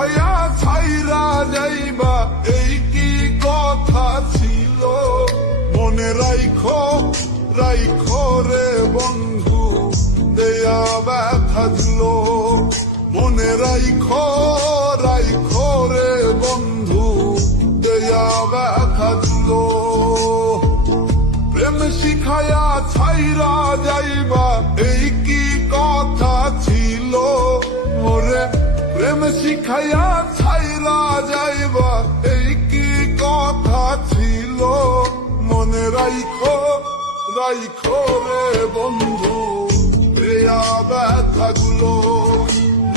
শিখাইয়া ছাইরা যাইবা এই কি কথা ছিল মনে রাইখো রাইখো রে বন্ধু দেয়া ব্যথা দিল মনে রাইখো রাইখো রে বন্ধু দেয়া ব্যথা দিল প্রেম শিখাইয়া ছাইরা যাইবা এই কি কথা ছিল ওরে প্রেম শিখাইয়া ছাইরা যাইবা এই কি কথা ছিল মনে রাইখো রাইখো রে বন্ধু দেয়া ব্যথাগুলো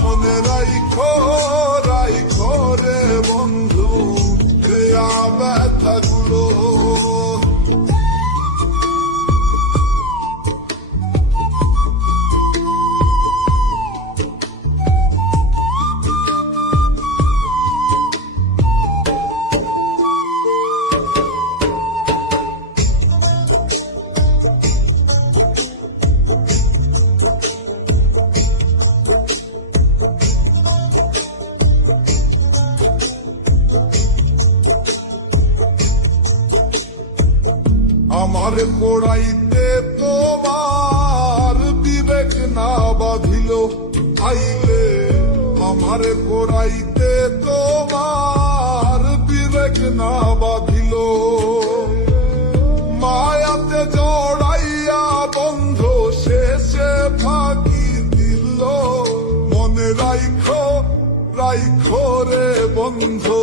মনে রাইখো রাইখো রে বন্ধু দেয়া ব্যথাগুলো আমার পড়াইতে তোমার বিবেক না বাঁধিল আইলে আমার পড়াইতে তোমার বিবেক না বাঁধিল মায়াতে জড়াইয়া বন্ধ শেষে ফাঁকি দিল মনে রাইখো রাইখো রে বন্ধু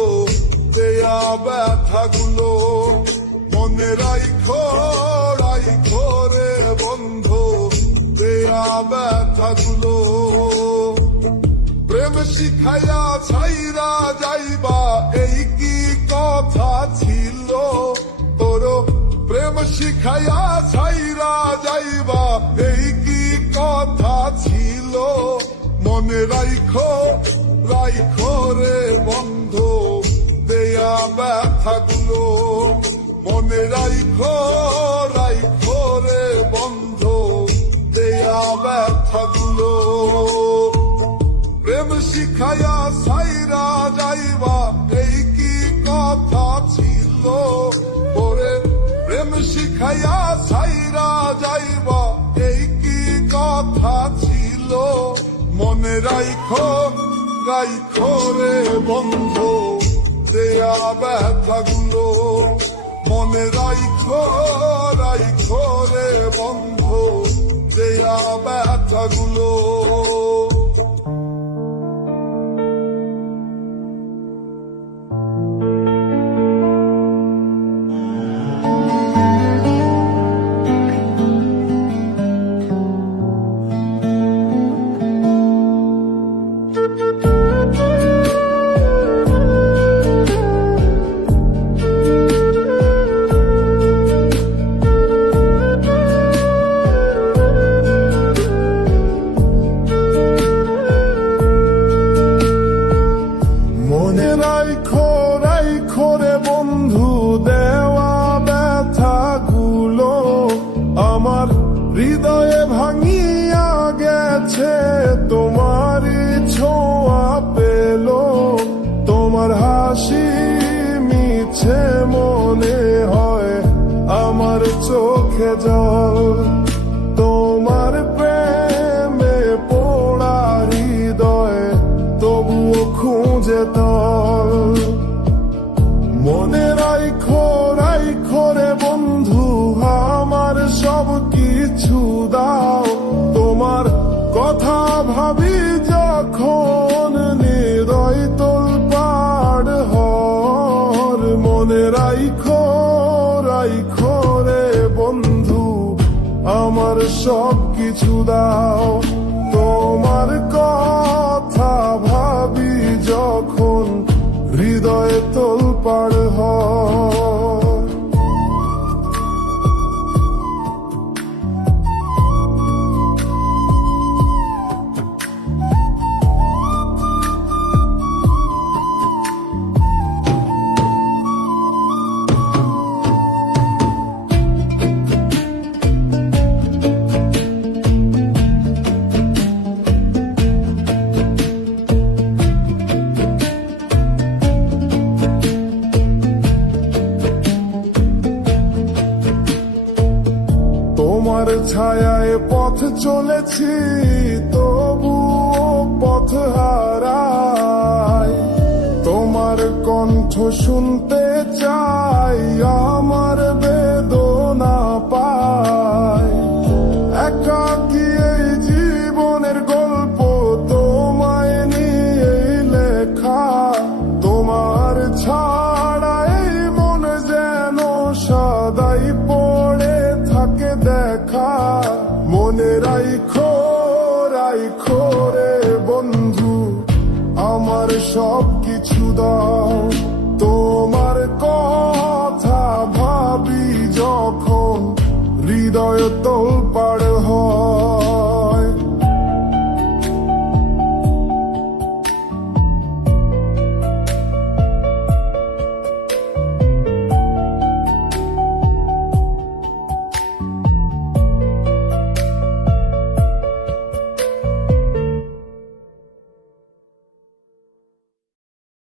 দেয়া ব্যথাগুলো মনে রাইখো রাইখো রে বন্ধু দেয়া ব্যথাগুলো প্রেম শিখাইয়া ছাইরা যাইবা এই কি কথা ছিল তোর প্রেম শিখাইয়া ছাইরা যাইবা এই কি কথা ছিল মনে রাইখো রাইখো রে বন্ধু দেয়া ব্যথাগুলো মনে রাইখো রাইখো রে বন্ধু দেয়া ব্যথাগুলো প্রেম শিখাইয়া ছাইরা যাইবা এই কি কথা ছিল ওরে প্রেম শিখাইয়া ছাইরা যাইবা এই কি কথা ছিল মনে রাইখো রাইখো রে বন্ধু দেয়া ব্যথাগুলো মনে রাইখো রাইখো রে বন্ধু দেয়া ব্যথাগুলো হৃদয়ে ভাঙিয়া গেছে তোমার ছোঁয়া পেল তোমার হাসি মিছে মনে হয় আমার চোখে জল তোমার প্রেমে পোড়া হৃদয় তবুও খুঁজে তল মনে রাইখো রাইখো রে বন্ধু আমার সব কিছু দাও তোমার কথা ভাবি যখন হৃদয় তোলপাড় হর মনে রাইখো রাইখো রে বন্ধু আমার সব কিছু দাও তোমার কথা ভাবি যখন হৃদয় তোলপাড় হয় ছায়ায় পথ চলেছি, তবুও পথ হারাই। তোমার কণ্ঠ শুনতে চাই, আমার বেদনা পাই। একাকী এই জীবনের গল্প তোমায় নিয়ে লেখা। তোমার ছাড়া এই মন যেন সদাই পড়ে থাকে দেখা। মনে রাইখো রাইখো রে বন্ধু, আমার সব কিছু দাও। তোমার কথা ভাবি যখন, হৃদয় তোলপাড়